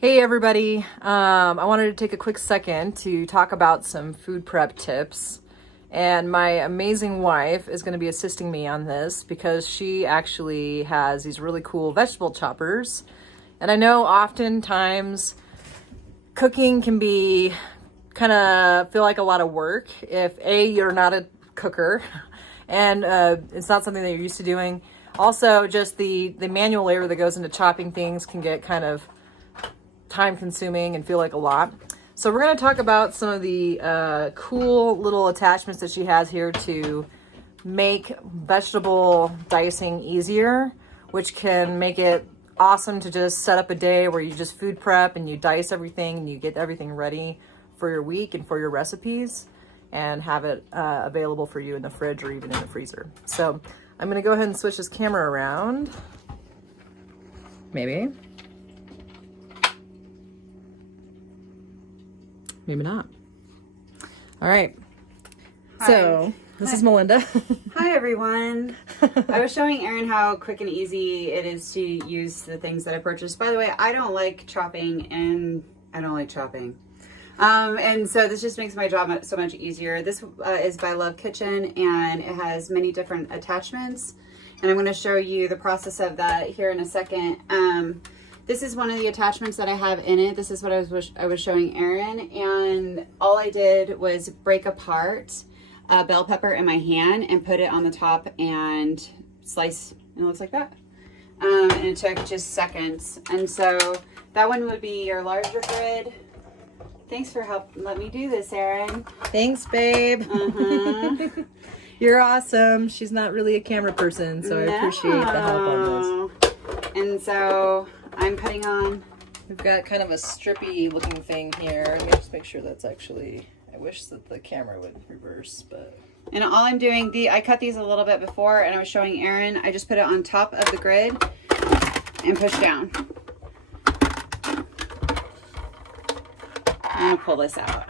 Hey everybody, I wanted to take a quick second to talk about some food prep tips. And my amazing wife is going to be assisting me on this because she actually has these really cool vegetable choppers. And I know oftentimes cooking can be kind of feel like a lot of work if you're not a cooker and it's not something that you're used to doing. Also, just the manual labor that goes into chopping things can get kind of time consuming and feel like a lot. So we're going to talk about some of the cool little attachments that she has here to make vegetable dicing easier, which can make it awesome to just set up a day where you just food prep and you dice everything and you get everything ready for your week and for your recipes and have it available for you in the fridge or even in the freezer. So I'm going to go ahead and switch this camera around. Maybe not. All right. Hi. So this is Melinda. Hi everyone. I was showing Erin how quick and easy it is to use the things that I purchased. By the way, I don't like chopping and I don't like chopping. And so this just makes my job so much easier. This is by Love Kitchen and it has many different attachments. And I'm going to show you the process of that here in a second. This is one of the attachments that I have in it. This is what I was showing Erin, and all I did was break apart a bell pepper in my hand and put it on the top and slice, and it looks like that. And it took just seconds. And so that one would be your larger grid. Thanks for letting me do this, Erin. Thanks, babe. You're awesome. She's not really a camera person, so I appreciate the help on this. And so I'm putting on. We've got kind of a strippy looking thing here. Let me just make sure that's actually, I wish that the camera would reverse, but. And all I'm doing, I cut these a little bit before and I was showing Erin, I just put it on top of the grid and push down. I'm gonna pull this out.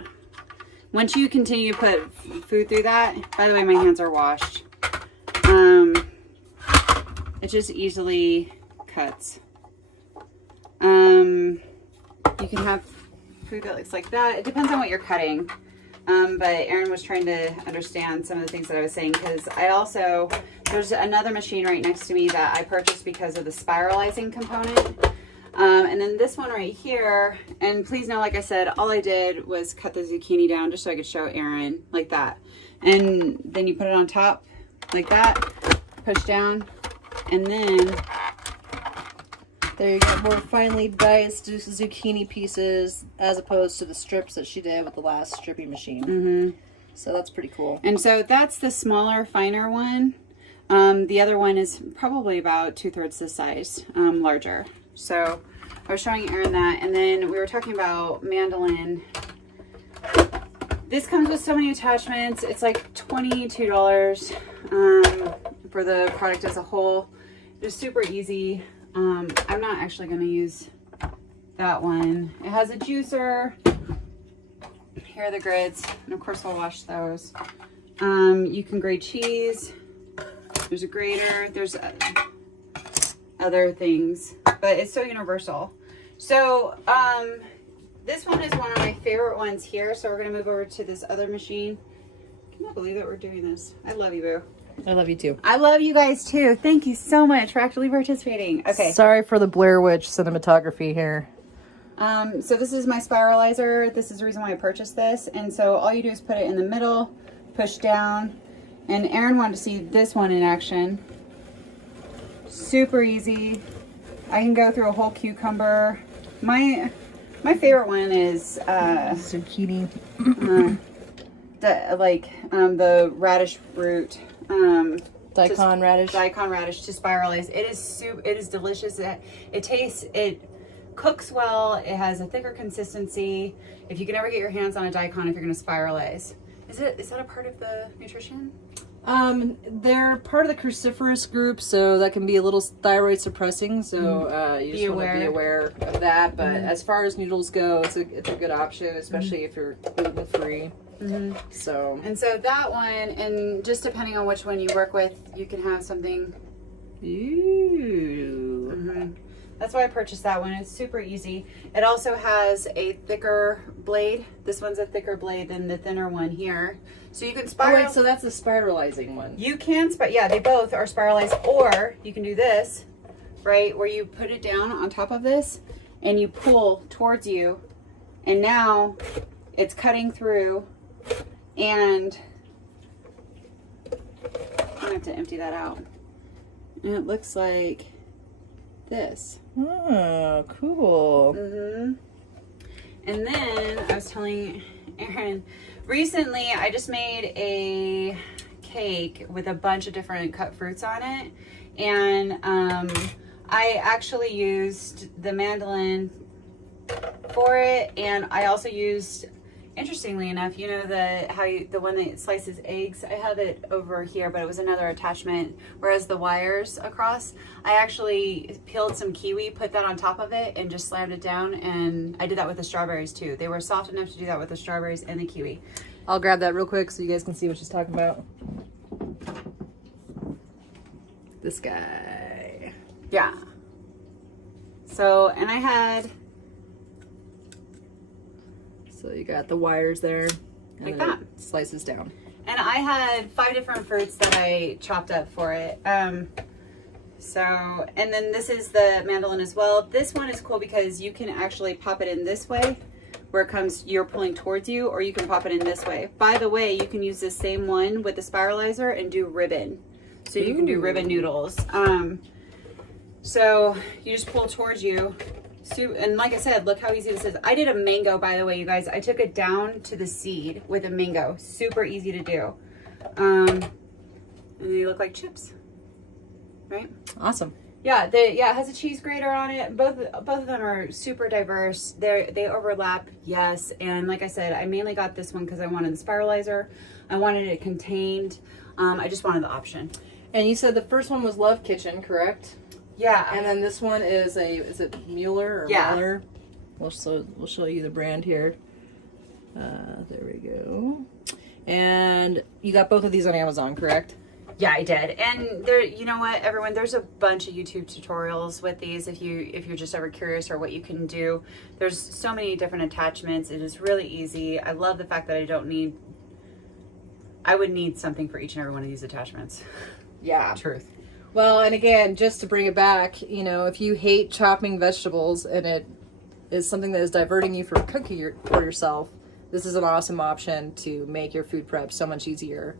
Once you continue to put food through that, by the way, my hands are washed. It just easily cuts. You can have food that looks like that. It depends on what you're cutting. But Erin was trying to understand some of the things that I was saying because there's another machine right next to me that I purchased because of the spiralizing component. And then this one right here, and please know, like I said, all I did was cut the zucchini down just so I could show Erin like that. And then you put it on top like that, push down, and then there you go, more finely diced zucchini pieces as opposed to the strips that she did with the last stripping machine. So that's pretty cool. And so that's the smaller, finer one. The other one is probably about 2/3 the size, larger. So I was showing Erin that, and then we were talking about mandolin. This comes with so many attachments. It's like $22 for the product as a whole. It's super easy. I'm not actually going to use that one. It has a juicer. Here are the grids, and of course I'll wash those. You can grate cheese. There's a grater. There's other things, but it's so universal. So this one is one of my favorite ones here. So we're going to move over to this other machine. I cannot believe that we're doing this. I love you, boo. I love you too. I love you guys too. Thank you so much for actually participating. Okay. Sorry for the Blair Witch cinematography here. So this is my spiralizer. This is the reason why I purchased this. And so all you do is put it in the middle, push down. And Erin wanted to see this one in action. Super easy. I can go through a whole cucumber. My favorite one is zucchini. The radish root. Daikon radish. Daikon radish to spiralize. It is delicious. It cooks well. It has a thicker consistency. If you can ever get your hands on a daikon, if you're going to spiralize, is that a part of the nutrition? They're part of the cruciferous group, so that can be a little thyroid suppressing. So you just want to be aware of that. But as far as noodles go, it's a good option, especially if you're gluten free. So that one, and just depending on which one you work with, you can have something. Ooh. That's why I purchased that one. It's super easy. It also has a thicker blade. This one's a thicker blade than the thinner one here. So you can spiral. Oh, wait, so that's a spiralizing one. You can, yeah, they both are spiralized, or you can do this, right, where you put it down on top of this and you pull towards you, and now it's cutting through, and I'm gonna have to empty that out. And it looks like this. Oh, cool. And then I was telling Aaron, recently I just made a cake with a bunch of different cut fruits on it, and I actually used the mandolin for it, and I also used, interestingly enough, you know, the one that slices eggs, I had it over here, but it was another attachment, whereas the wires across, I actually peeled some kiwi, put that on top of it, and just slammed it down, and I did that with the strawberries too. They were soft enough to do that with the strawberries and the kiwi. I'll grab that real quick so you guys can see what she's talking about. This guy. Yeah. So, and I had... So you got the wires there. And Like then that. it slices down. And I had 5 different fruits that I chopped up for it. So, and then this is the mandolin as well. This one is cool because you can actually pop it in this way, where it comes, you're pulling towards you, or you can pop it in this way. By the way, you can use the same one with the spiralizer and do ribbon. So you can do ribbon noodles. So you just pull towards you. And like I said, look how easy this is. I did a mango, by the way, you guys. I took it down to the seed with a mango. Super easy to do. And they look like chips, right? Awesome. Yeah, it has a cheese grater on it. Both of them are super diverse. They overlap, yes. And like I said, I mainly got this one because I wanted the spiralizer. I wanted it contained. I just wanted the option. And you said the first one was Love Kitchen, correct? Yeah. And then this one is it Mueller or Yeah. Mueller? We'll show you the brand here. There we go. And you got both of these on Amazon, correct? Yeah, I did. And there, you know what, everyone, there's a bunch of YouTube tutorials with these if you're just ever curious or what you can do. There's so many different attachments. It is really easy. I love the fact that I would need something for each and every one of these attachments. Yeah. Truth. Well, and again, just to bring it back, you know, if you hate chopping vegetables and it is something that is diverting you from cooking for yourself, this is an awesome option to make your food prep so much easier.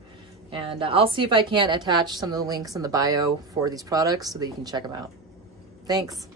And I'll see if I can't attach some of the links in the bio for these products so that you can check them out. Thanks.